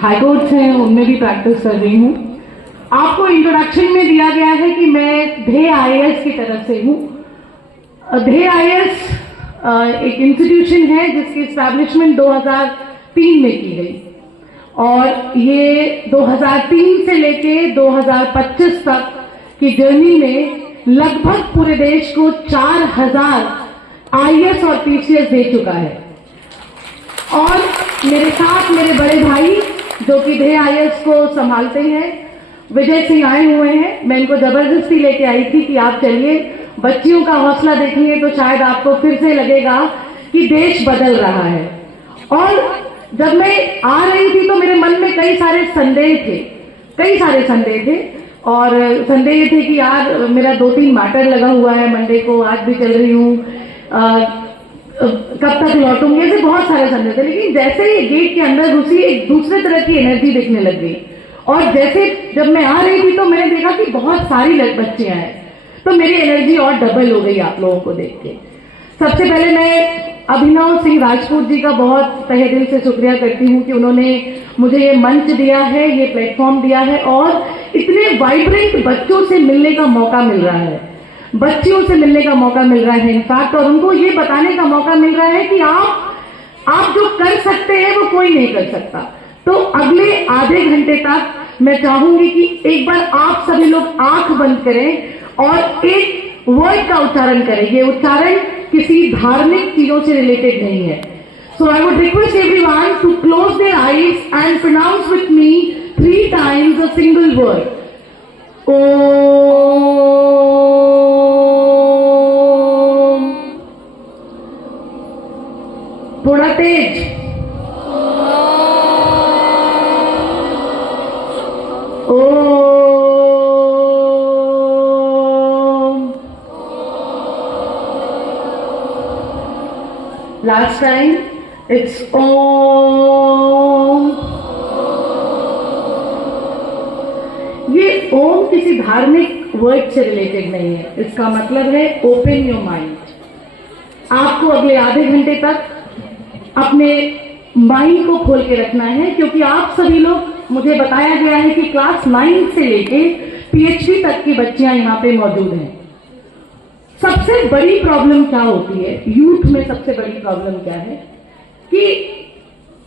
High courts हैं उनमें भी प्रैक्टिस कर रही हूँ। आपको इंट्रोडक्शन में दिया गया है कि मैं ध्येय आईएएस की तरफ से हूँ। ध्येय आईएएस एक इंस्टीट्यूशन है जिसकी एस्टैब्लिशमेंट 2003 में की गई और ये 2003 से लेके 2025 तक की जर्नी में लगभग पूरे देश को 4000 आईएएस और पीसीएस दे चुका है। और मेरे साथ मेरे बड़े भाई जो कि ध्येय आईएएस को संभालते हैं, विजय सिंह आए हुए हैं। मैं इनको जबरदस्ती लेके आई थी कि आप चलिए, बच्चियों का हौसला देखेंगे तो शायद आपको फिर से लगेगा कि देश बदल रहा है। और जब मैं आ रही थी तो मेरे मन में कई सारे संदेह थे और संदेह थे कि यार मेरा 2-3 मैटर लगा हुआ है, मंडे को आज भी चल रही हूँ, कब तक लौटूंगी, ऐसे बहुत सारे संदेह थे। लेकिन जैसे ही गेट के अंदर घुसी एक दूसरे तरह की एनर्जी दिखने लग गई और जैसे जब मैं आ रही थी तो मैंने देखा कि बहुत सारी बच्चियां हैं, तो मेरी एनर्जी और डबल हो गई आप लोगों को देख के। सबसे पहले मैं अभिनव सिंह राजपूत जी का बहुत तहे दिल से शुक्रिया करती हूँ कि उन्होंने मुझे ये मंच दिया है, ये प्लेटफॉर्म दिया है और इतने वाइब्रेंट बच्चों से मिलने का मौका मिल रहा है, बच्चियों से मिलने का मौका मिल रहा है इनफैक्ट, और उनको ये बताने का मौका मिल रहा है कि आप जो कर सकते हैं वो कोई नहीं कर सकता। तो अगले आधे घंटे तक मैं चाहूंगी कि एक बार आप सभी लोग आंख बंद करें और एक वर्ड का उच्चारण करें। ये उच्चारण किसी धार्मिक चीजों से रिलेटेड नहीं है। So I would request everyone to close their eyes and pronounce with me 3 times a single word. Om. थोड़ा तेज। Last time, it's ओम। ये ओम किसी धार्मिक वर्ड से रिलेटेड नहीं है, इसका मतलब है ओपन योर माइंड। आपको अगले आधे घंटे तक अपने माइंड को खोल के रखना है, क्योंकि आप सभी लोग, मुझे बताया गया है कि क्लास 9 से लेके पीएचडी तक की बच्चियां यहाँ पे मौजूद हैं। सबसे बड़ी प्रॉब्लम क्या होती है यूथ में? सबसे बड़ी प्रॉब्लम क्या है कि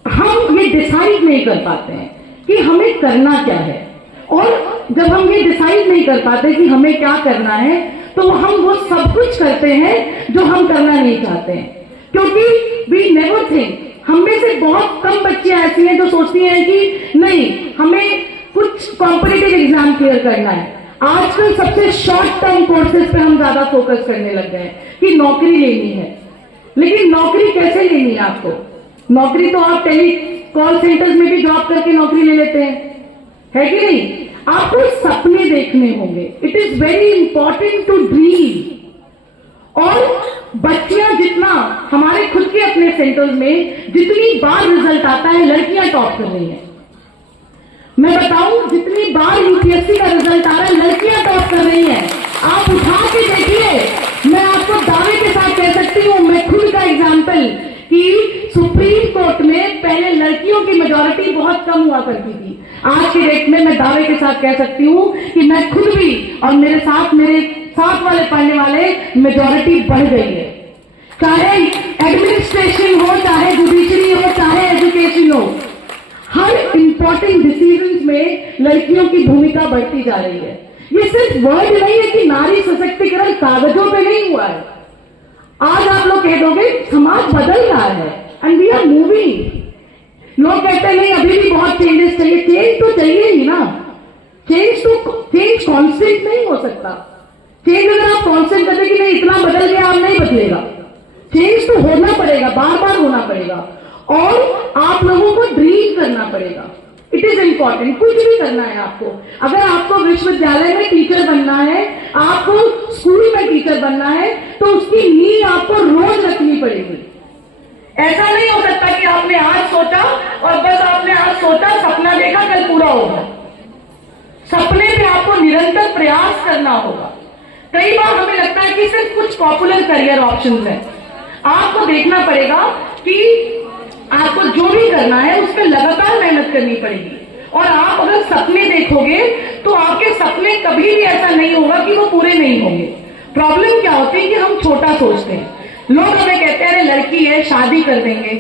हम ये डिसाइड नहीं कर पाते हैं कि हमें करना क्या है, और जब हम ये डिसाइड नहीं कर पाते कि हमें क्या करना है तो हम वो सब कुछ करते हैं जो हम करना नहीं चाहते हैं, क्योंकि वी नेवर थिंक। हम में से बहुत कम बच्चियां ऐसी हैं जो सोचती हैं कि नहीं, हमें कुछ कॉम्पिटिटिव एग्जाम क्लियर करना है। आजकल सबसे शॉर्ट टर्म कोर्सेज पे हम ज्यादा फोकस करने लग गए हैं कि नौकरी लेनी है। लेकिन नौकरी कैसे लेनी है आपको? नौकरी तो आप टेली कॉल सेंटर्स में भी जॉब करके नौकरी ले लेते हैं, है कि नहीं? आपको सपने देखने होंगे। It is very important to dream. और बच्चियां जितना, हमारे खुद के अपने सेंटर्स में जितनी बार रिजल्ट आता है लड़कियां टॉप कर रही हैं। मैं बताऊं, जितनी बार यूपीएससी का रिजल्ट आ रहा है लड़कियां टॉप कर रही हैं। आप उठा के देखिए, मैं आपको दावे के साथ कह सकती हूं, मैं खुद का एग्जाम्पल, कि सुप्रीम कोर्ट में पहले लड़कियों की मेजॉरिटी बहुत कम हुआ करती थी। आज के डेट में मैं दावे के साथ कह सकती हूं कि मैं खुद भी और मेरे साथ वाले पढ़ने वाले मेजॉरिटी बढ़ गई है। चाहे एडमिनिस्ट्रेशन हो, चाहे जुडिशरी हो, चाहे एजुकेशन हो, हर इंपॉर्टेंट डिसीजंस में लड़कियों की भूमिका बढ़ती जा रही है। ये सिर्फ वर्ड नहीं है कि नारी सशक्तिकरण कागजों पे नहीं हुआ है। आज आप लोग कह दोगे समाज बदल रहा है एंड वी आर मूविंग। लोग कहते हैं नहीं, अभी भी बहुत चेंजेस चाहिए। चेंज तो चाहिए ही ना। चेंज कांस्टेंट नहीं हो सकता। चेंज अगर आप कांस्टेंट करते कि नहीं इतना बदल गया, आप नहीं बदलेगा। चेंज तो होना पड़ेगा, बार बार होना पड़ेगा, और आप लोगों को ड्रीम करना पड़ेगा। It is important. कुछ भी करना है आपको, अगर आपको विश्वविद्यालय में टीचर बनना है, आपको स्कूल में टीचर बनना है, तो उसकी नींव आपको रोज रखनी पड़ेगी। ऐसा नहीं हो सकता कि आपने आज सोचा और बस आपने आज सोचा, सपना देखा, कल पूरा होगा। सपने में आपको निरंतर प्रयास करना होगा। कई बार हमें लगता है कि सिर्फ कुछ पॉपुलर करियर ऑप्शंस हैं। आपको देखना पड़ेगा कि आपको जो भी करना है उस पर लगातार मेहनत करनी पड़ेगी। और आप अगर सपने देखोगे तो आपके सपने कभी भी ऐसा नहीं होगा कि वो पूरे नहीं होंगे। प्रॉब्लम क्या होती है कि हम छोटा सोचते हैं। लोग हमें कहते हैं अरे लड़की है शादी कर देंगे,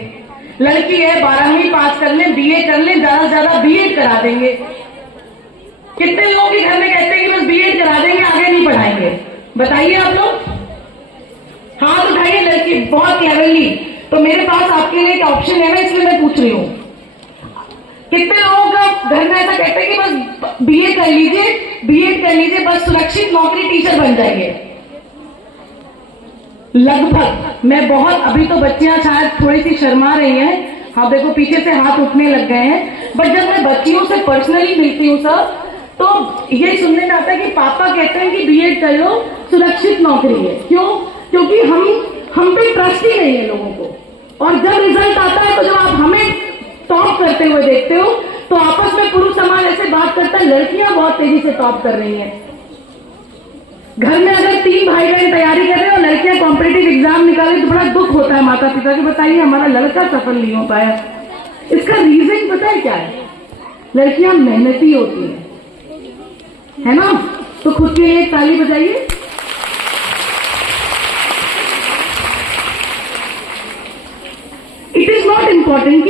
लड़की है 12वीं पास कर ले, बीए कर ले, ज्यादा से ज्यादा बीएड करा देंगे। कितने लोगों के घर में कहते हैं कि बस बीएड करा देंगे, आगे नहीं पढ़ाएंगे। बताइए आप लोग, हाथ उठाइए लड़की बहुत क्लेवरली। तो मेरे पास आपके लिए एक ऑप्शन है ना, इसलिए मैं पूछ रही हूं। कितने लोगों का घर में ऐसा कहते हैं कि बस बीए कर लीजिए, बीएड कर लीजिए, बस सुरक्षित नौकरी टीचर बन जाएंगे। लगभग मैं बहुत, अभी तो बच्चियां शायद थोड़ी सी शर्मा रही हैं, हाँ देखो पीछे से हाथ उठने लग गए हैं, बट जब मैं बच्चियों से पर्सनली मिलती हूँ सर, तो ये सुनने में आता है कि पापा कहते हैं कि बीएड कर लो, सुरक्षित नौकरी है। क्यों? क्योंकि हम पे ट्रस्ट ही नहीं है लोगों को। और जब रिजल्ट आता है तो जब आप हमें टॉप करते हुए देखते हो तो आपस में पुरुष समाज ऐसे बात करता है लड़कियां बहुत तेजी से टॉप कर रही हैं। घर में अगर 3 भाई बहन तैयारी कर रहे हो और लड़कियां कॉम्पिटिटिव एग्जाम निकाले तो बड़ा दुख होता है माता पिता के, बताइए हमारा लड़का सफल नहीं हो पाया। इसका रीजन पता है क्या है? लड़कियां मेहनती होती है ना? तो खुद के लिए एक ताली बजाइए। It is not important